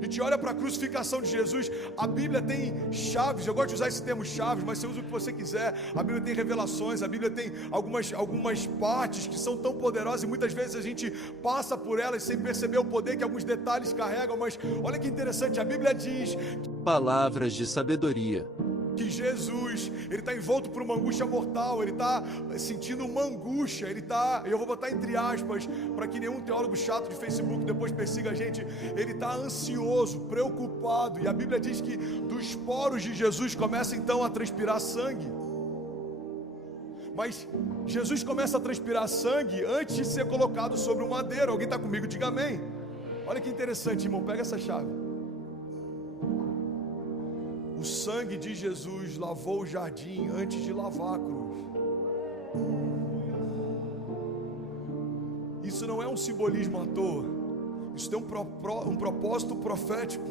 A gente olha para a crucificação de Jesus, a Bíblia tem chaves, eu gosto de usar esse termo chaves, mas você usa o que você quiser. A Bíblia tem revelações, a Bíblia tem algumas partes que são tão poderosas e muitas vezes a gente passa por elas sem perceber o poder que alguns detalhes carregam, mas olha que interessante, a Bíblia diz Palavras de sabedoria. que Jesus, ele está envolto por uma angústia mortal, ele está sentindo uma angústia, eu vou botar entre aspas, para que nenhum teólogo chato de Facebook depois persiga a gente, ele está ansioso, preocupado, e a Bíblia diz que dos poros de Jesus começa então a transpirar sangue, mas Jesus começa a transpirar sangue antes de ser colocado sobre o madeiro. Alguém está comigo? Diga amém. Olha que interessante, irmão, pega essa chave. O sangue de Jesus lavou o jardim antes de lavar a cruz. Isso não é um simbolismo à toa. Isso tem um propósito profético.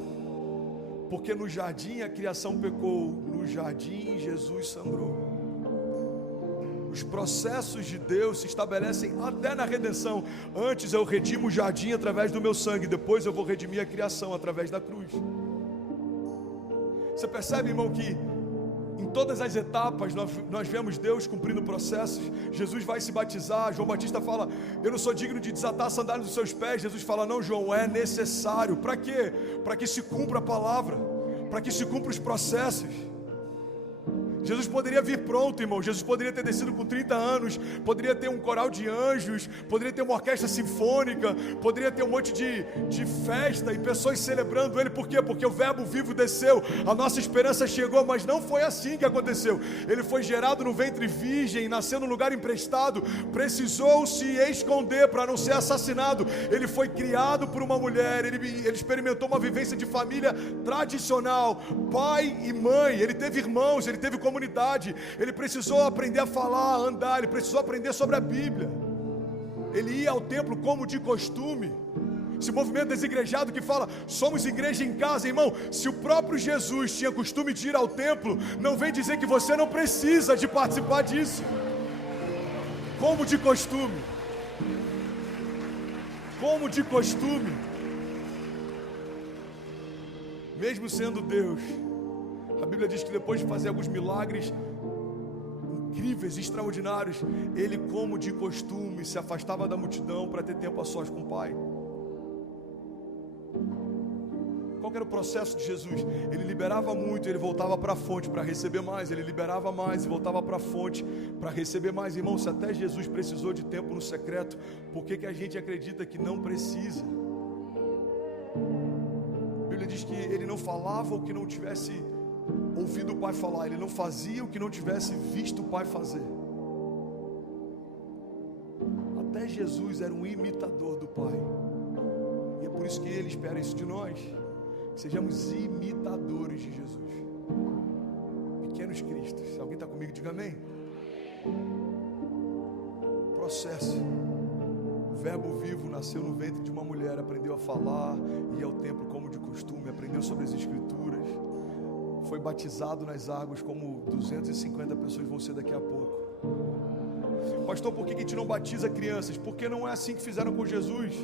Porque no jardim a criação pecou, no jardim Jesus sangrou. Os processos de Deus se estabelecem até na redenção. Antes eu redimo o jardim através do meu sangue, depois eu vou redimir a criação através da cruz. Você percebe, irmão, que em todas as etapas nós vemos Deus cumprindo processos. Jesus vai se batizar, João Batista fala, eu não sou digno de desatar a sandália dos seus pés. Jesus fala, não, João, é necessário. Para quê? Para que se cumpra a palavra, para que se cumpra os processos. Jesus poderia vir pronto, irmão. Jesus poderia ter descido com 30 anos, poderia ter um coral de anjos, poderia ter uma orquestra sinfônica, poderia ter um monte de festa e pessoas celebrando Ele. Por quê? Porque o verbo vivo desceu, a nossa esperança chegou, mas não foi assim que aconteceu. Ele foi gerado no ventre virgem, nasceu num lugar emprestado, precisou se esconder para não ser assassinado. Ele foi criado por uma mulher, ele experimentou uma vivência de família tradicional, pai e mãe, ele teve irmãos, ele teve comunidade, ele precisou aprender a falar, a andar, ele precisou aprender sobre a Bíblia. Ele ia ao templo como de costume. Esse movimento desigrejado que fala, somos igreja em casa, irmão. Se o próprio Jesus tinha costume de ir ao templo, não vem dizer que você não precisa de participar disso. Como de costume. Como de costume. Mesmo sendo Deus, a Bíblia diz que depois de fazer alguns milagres incríveis, extraordinários, ele, como de costume, se afastava da multidão para ter tempo a sós com o Pai. Qual que era o processo de Jesus? Ele liberava muito, ele voltava para a fonte para receber mais. Ele liberava mais e voltava para a fonte para receber mais. Irmão, se até Jesus precisou de tempo no secreto, por que a gente acredita que não precisa? A Bíblia diz que ele não falava o que não tivesse ouvido o Pai falar, ele não fazia o que não tivesse visto o Pai fazer. Até Jesus era um imitador do Pai, e é por isso que ele espera isso de nós, que sejamos imitadores de Jesus, pequenos Cristos. Se alguém está comigo, diga amém. Processo. O verbo vivo nasceu no ventre de uma mulher, aprendeu a falar, ia ao templo como de costume, aprendeu sobre as Escrituras, foi batizado nas águas, como 250 pessoas vão ser daqui a pouco. Pastor, por que a gente não batiza crianças? Porque não é assim que fizeram com Jesus.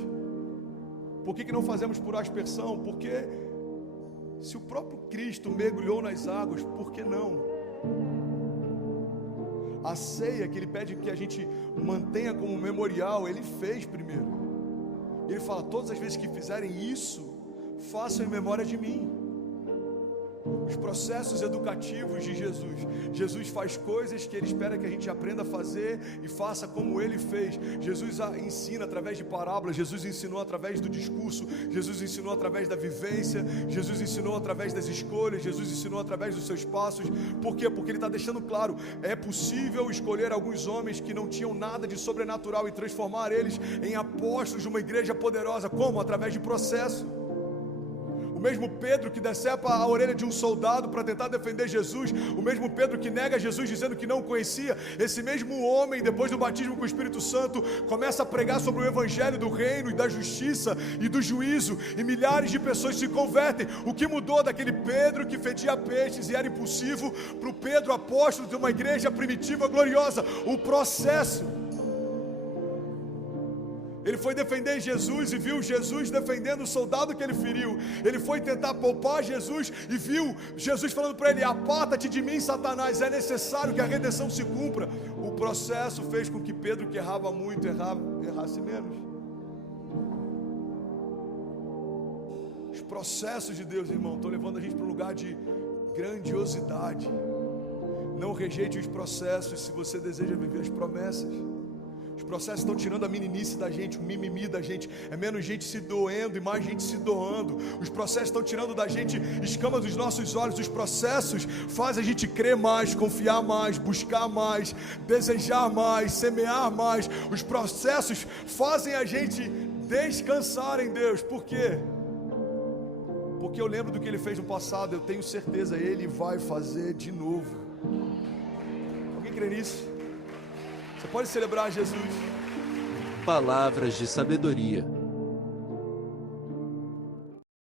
Por que não fazemos por aspersão? Porque se o próprio Cristo mergulhou nas águas, por que não? A ceia que ele pede que a gente mantenha como memorial, ele fez primeiro. Ele fala, todas as vezes que fizerem isso, façam em memória de mim. Os processos educativos de Jesus. Jesus faz coisas que ele espera que a gente aprenda a fazer e faça como ele fez. Jesus ensina através de parábolas, Jesus ensinou através do discurso, Jesus ensinou através da vivência, Jesus ensinou através das escolhas, Jesus ensinou através dos seus passos. Por quê? Porque ele está deixando claro, é possível escolher alguns homens que não tinham nada de sobrenatural e transformar eles em apóstolos de uma igreja poderosa. Como? Através de processo. O mesmo Pedro que decepa a orelha de um soldado para tentar defender Jesus, o mesmo Pedro que nega Jesus dizendo que não o conhecia, esse mesmo homem, depois do batismo com o Espírito Santo, começa a pregar sobre o evangelho do reino e da justiça e do juízo, e milhares de pessoas se convertem. O que mudou daquele Pedro que fedia peixes e era impulsivo para o Pedro apóstolo de uma igreja primitiva gloriosa? O processo. Ele foi defender Jesus e viu Jesus defendendo o soldado que ele feriu. Ele foi tentar poupar Jesus e viu Jesus falando para ele: aparta-te de mim, Satanás. É necessário que a redenção se cumpra. O processo fez com que Pedro, que errava muito, errasse menos. Os processos de Deus, irmão, estão levando a gente para um lugar de grandiosidade. Não rejeite os processos se você deseja viver as promessas. Os processos estão tirando a meninice da gente, o mimimi da gente. É menos gente se doendo e mais gente se doando. Os processos estão tirando da gente escamas dos nossos olhos. Os processos fazem a gente crer mais, confiar mais, buscar mais, desejar mais, semear mais. Os processos fazem a gente descansar em Deus. Por quê? Porque eu lembro do que Ele fez no passado. Eu tenho certeza, Ele vai fazer de novo. Alguém crê nisso? Você pode celebrar Jesus. Palavras de sabedoria.